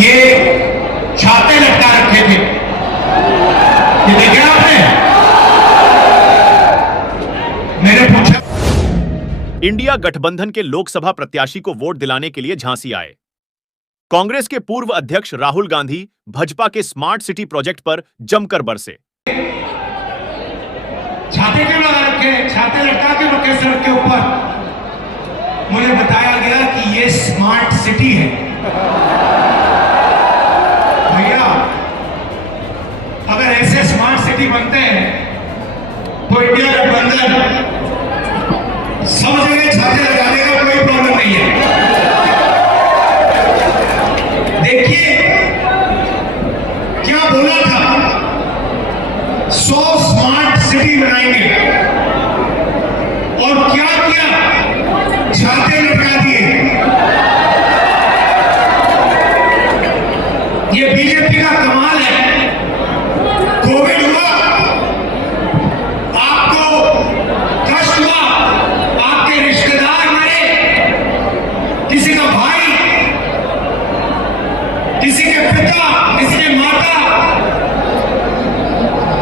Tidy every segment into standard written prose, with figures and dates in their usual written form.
ये छाते लटका रखे थे, ये देखा आपने? मैंने पूछा। इंडिया गठबंधन के लोकसभा प्रत्याशी को वोट दिलाने के लिए झांसी आए। कांग्रेस के पूर्व अध्यक्ष राहुल गांधी भाजपा के स्मार्ट सिटी प्रोजेक्ट पर जमकर बरसे। छाते क्यों लगा रखे? छाते लटका के रखे सड़क के ऊपर। मुझे बताया गया कि ये स्मार्ट सिटी है। भैया, अगर ऐसे स्मार्ट सिटी बनते हैं तो इंडिया गठबंधन सब जगह छाते लगाने का कोई प्रॉब्लम नहीं है। देखिए क्या बोला था, 100 स्मार्ट सिटी बनाएंगे और क्या किया? छाते लटका दिए। ये बीजेपी का कमाल है। कोविड हुआ, आपको कष्ट हुआ, आपके रिश्तेदार मरे, किसी का भाई, किसी के पिता, किसी के माता,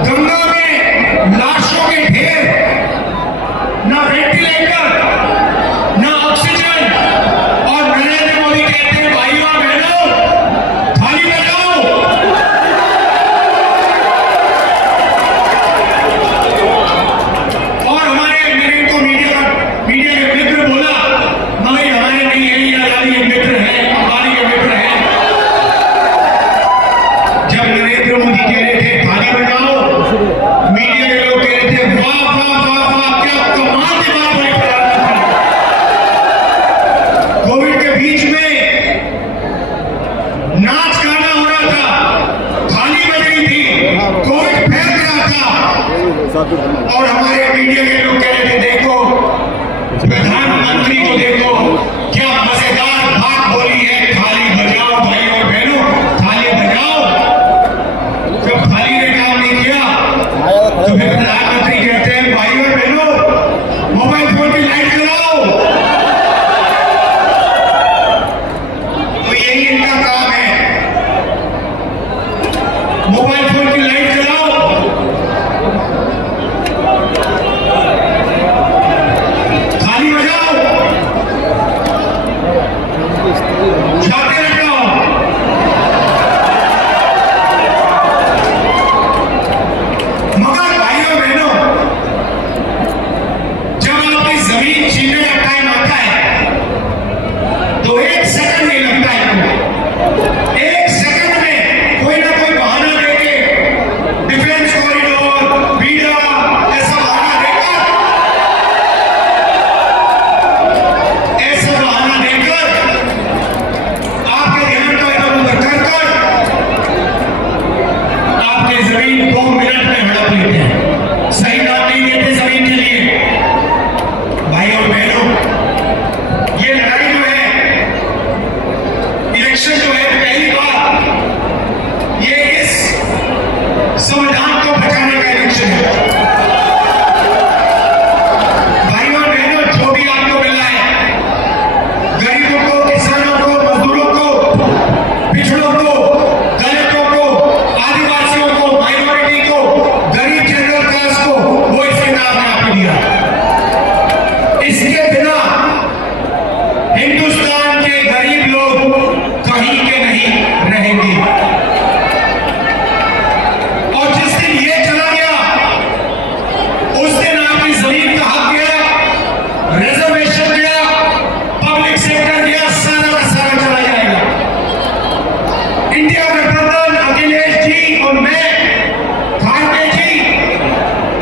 गंगा में लाशों के ढेर, ना वेंटिलेटर, ना ऑक्सीजन, और नरेंद्र मोदी कहते हैं भाइयों और बहनों थाली बजाओ। और हमारे मेरे को मीडिया के मित्र बोला, नहीं हमारे नहीं है, ये अदानी के मित्र हैं, अंबानी के मित्र हैं। जब नरेंद्र मोदी कह रहे थे थाली बजाओ, मीडिया के लोग कह रहे थे वाह वाह वाह वाह, क्या कमाल की बात हुई प्रधानमंत्री। कोविड के बीच में नाच गाना हो रहा था, थाली बज रही थी, कोविड फैल रहा था, और हमारे मीडिया के लोग कह रहे थे देखो प्रधानमंत्री को देखो, क्या मजेदार बात बोली है, थाली बजाओ भाइयों और बहनों, थाली बजाओ। जब थाली ने काम नहीं किया तो फिर प्रधानमंत्री कहते हैं भाइयों और बहनों मोबाइल फोन की लाइट जलाओ। तो यही इनका काम है, मोबाइल फोन की लाइट जलाओ, थाली बजाओ, छाते लटकाओ। मगर भाइयों बहनों, जब आपकी जमीन छीनने का टाइम आता है तो 1 सेकंड नहीं लगता है। 1 सेकंड में कोई ना कोई बहाना देके, डिफेंस कॉरिडोर, बीडा, ऐसा बहाना देकर आपके ध्यान को इधर उधर कर आपके जमीन 2 मिनट में हड़प लेते हैं। सही दाम नहीं देते जमीन के लिए। भाई और बहनों, ये लड़ाई जो है, इलेक्शन जो है, पहली बार ये इस संविधान को बचाने का इलेक्शन है। भाई और बहनों, जो भी आपको मिला है, गरीबों को, किसानों को, मजदूरों को, पिछड़ों को, दलितों को, आदिवासियों को, माइनॉरिटी को, गरीब जनरल क्लास को, वो इसके नाम में आपने दिया। इसके बिना हिंदुस्तान के गरीब लोग कहीं के नहीं रहेंगे। और जिस दिन ये चला गया, उस दिन आपकी जमीन का हक गया, रिजर्वेशन गया, पब्लिक सेक्टर गया, सारा का सारा चला जाएगा। इंडिया गठबंधन, अखिलेश जी और मैं, खारगे जी,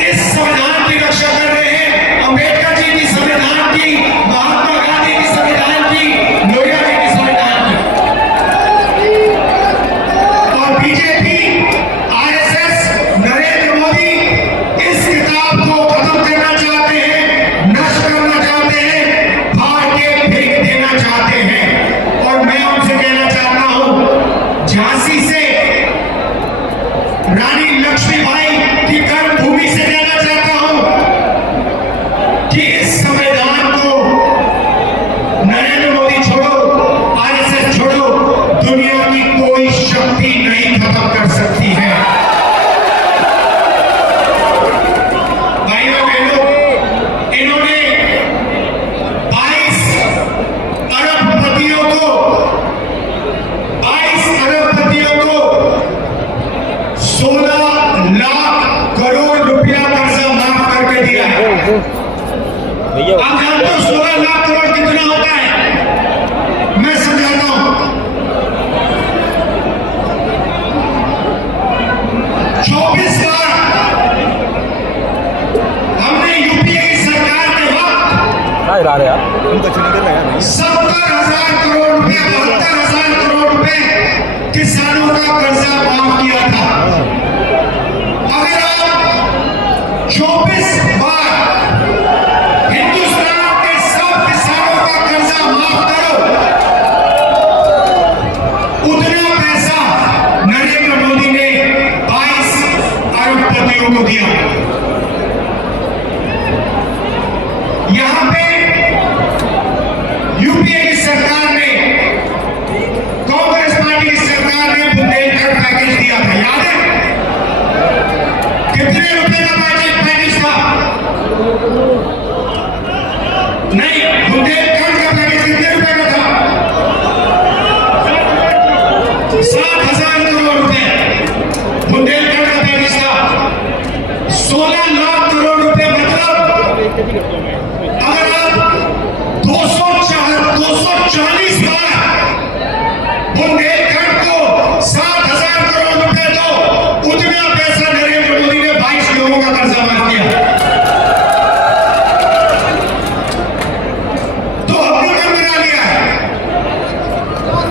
इस संविधान की रक्षा कर रहे हैं। अंबेडकर जी की संविधान की, महात्मा गांधी की संविधान की, लोहिया जी की संविधान की। और बीजेपी, आरएसएस, नरेंद्र मोदी इस किताब को खत्म करना चाहते हैं, नष्ट करना चाहते हैं, फाड़ के फेंक देना चाहते हैं। और मैं उनसे कहना चाहता हूं, झांसी से रानी लक्ष्मीबाई की कर्मभूमि से कहना चाहता हूं कि इस संविधान को नरेंद्र मोदी छोड़ो, आरएसएस छोड़ो, दुनिया की कोई आप जानते हो 16 लाख करोड़ कितना होता है? मैं समझाता हूं। 24 बार हमने यूपीए की सरकार के वक्त 70,000 करोड़ रुपए, 72,000 करोड़ रुपए किसानों का कर्जा माफ किया था। अगर आप 24 बार हिंदुस्तान के सब किसानों का कर्जा माफ करो, उतना पैसा नरेंद्र मोदी ने 22 अरबपतियों को दिया। यहां पे यूपीए की सरकार ने, कांग्रेस पार्टी की सरकार ने बुंदेलखंड पैकेज दिया था, याद है? कितने रुपए का पैकेज था? नहीं, बुंदेलखंड का पैकेज कितने रुपए का था? 7,000 करोड़ रुपए बुंदेलखंड का पैकेज था। 16 लाख करोड़ रुपए, मतलब अगर आप 240 बार बुंदेलखंड को 7,000 करोड़ रुपए दो, उतना पैसा नरेंद्र मोदी ने 22 लोगों का कर्जा माफ किया। तो हमने मन बना लिया है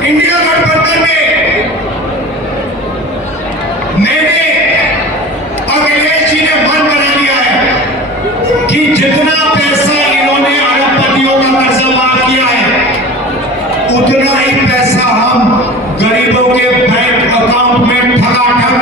इंडिया गठबंधन में। मैंने अखिलेश जी ने मन बना लिया है कि जितना पैसा इन्होंने अरबपतियों का कर्जा माफ किया है, उतना ही पैसा हम गरीबों के बैंक अकाउंट में ठगा ठग